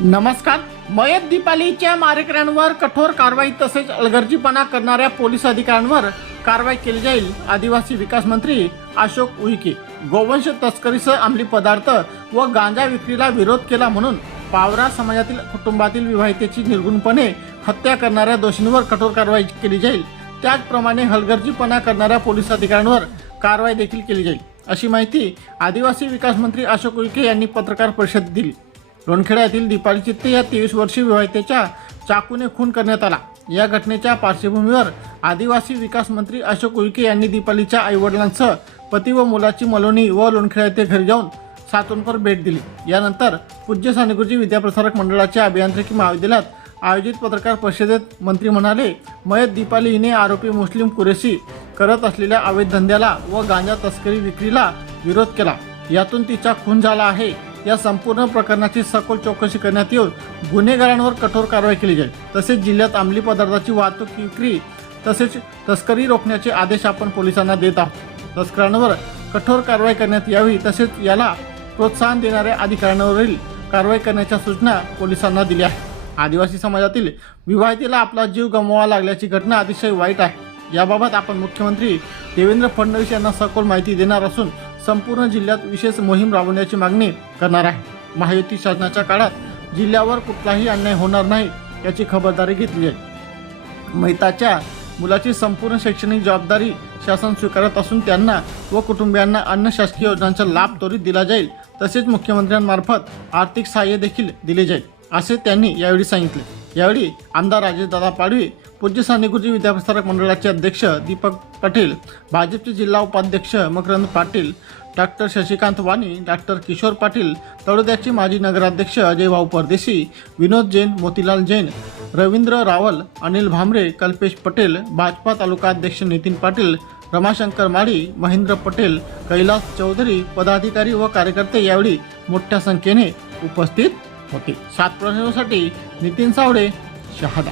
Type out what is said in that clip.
नमस्कार. मयत दीपालीच्या मारेकऱ्यांवर कठोर कारवाई तसेच अलगर्जीपणा करणाऱ्या पोलीस अधिकाऱ्यांवर कारवाई केली जाईल आदिवासी विकास मंत्री अशोक उईके गोवंश तस्करीसह अंमली पदार्थ व गांजा विक्रीला विरोध केला म्हणून पावरा समाजातील कुटुंबातील विवाहितेची निर्गुणपणे हत्या करणाऱ्या दोषींवर कठोर कारवाई केली जाईल. त्याचप्रमाणे हलगर्जीपणा करणाऱ्या पोलीस अधिकाऱ्यांवर कारवाई देखील केली जाईल. अशी माहिती आदिवासी विकास मंत्री अशोक उईके यांनी पत्रकार परिषदेत दिली. लोणखेडा येथील दीपाली चित्ते या तेवीस वर्षीय विवाहितेच्या चाकूने खून करण्यात आला. या घटनेच्या पार्श्वभूमीवर आदिवासी विकास मंत्री अशोक उईके यांनी दीपालीच्या आईवडिलांसह पती व मुलाची मलोनी व लोणखेडा येथे घरी जाऊन सातोनकर भेट दिली. यानंतर पूज्य सानेगुरुजी विद्याप्रसारक मंडळाच्या अभियांत्रिकी महाविद्यालयात आयोजित पत्रकार परिषदेत मंत्री म्हणाले मयत दीपाली हिने आरोपी मुस्लिम कुरेशी करत असलेल्या अवैध धंद्याला व गांजा तस्करी विक्रीला विरोध केला. यातून तिचा खून झाला आहे. या संपूर्ण प्रकरणाची सखोल चौकशी करण्यात येऊन गुन्हेगारांवर कठोर कारवाई केली जाईल. तसेच जिल्ह्यात अंमली पदार्थाची वाहतूक विक्री तसेच तस्करी रोखण्याचे आदेश आपण पोलिसांना देत आहोत. तस्करांवर कठोर कारवाई करण्यात यावी तसेच याला प्रोत्साहन देणाऱ्या अधिकाऱ्यांवरील कारवाई करण्याच्या सूचना पोलिसांना दिल्या आहेत. आदिवासी समाजातील विवाहितेला आपला जीव गमवावा लागल्याची घटना अतिशय वाईट आहे. याबाबत आपण मुख्यमंत्री देवेंद्र फडणवीस यांना सखोल माहिती देणार असून संपूर्ण जिल्ह्यात विशेष मोहीम राबवण्याची मागणी करणार आहे. महायुती शासनाच्या काळात जिल्ह्यावर कुठलाही अन्याय होणार नाही याची खबरदारी घेतली आहे. मैताच्या मुलाची संपूर्ण शैक्षणिक जबाबदारी शासन स्वीकारत असून त्यांना व कुटुंबियांना अन्य शासकीय योजनांचा लाभ त्वरित दिला जाईल तसेच मुख्यमंत्र्यांमार्फत आर्थिक सहाय्य देखील दिले जाईल असे त्यांनी यावेळी सांगितले. यावेळी आमदार राजेशदादा पाडवी पूज्य सानेगुरुजी विद्यापस्थारक मंडळाचे अध्यक्ष दीपक पाटील भाजपचे जिल्हा उपाध्यक्ष मकरंद पाटील डॉक्टर शशिकांत वाणी डॉक्टर किशोर पाटील तळोद्याचे माजी नगराध्यक्ष अजय भाऊ परदेशी विनोद जैन मोतीलाल जैन रवींद्र रावल अनिल भामरे कल्पेश पटेल भाजपा तालुका अध्यक्ष नितीन पाटील रमाशंकर माळी महेंद्र पटेल कैलास चौधरी पदाधिकारी व कार्यकर्ते यावेळी मोठ्या संख्येने उपस्थित होते. सात प्रश्नांसाठी नितीन सावडे शहादा.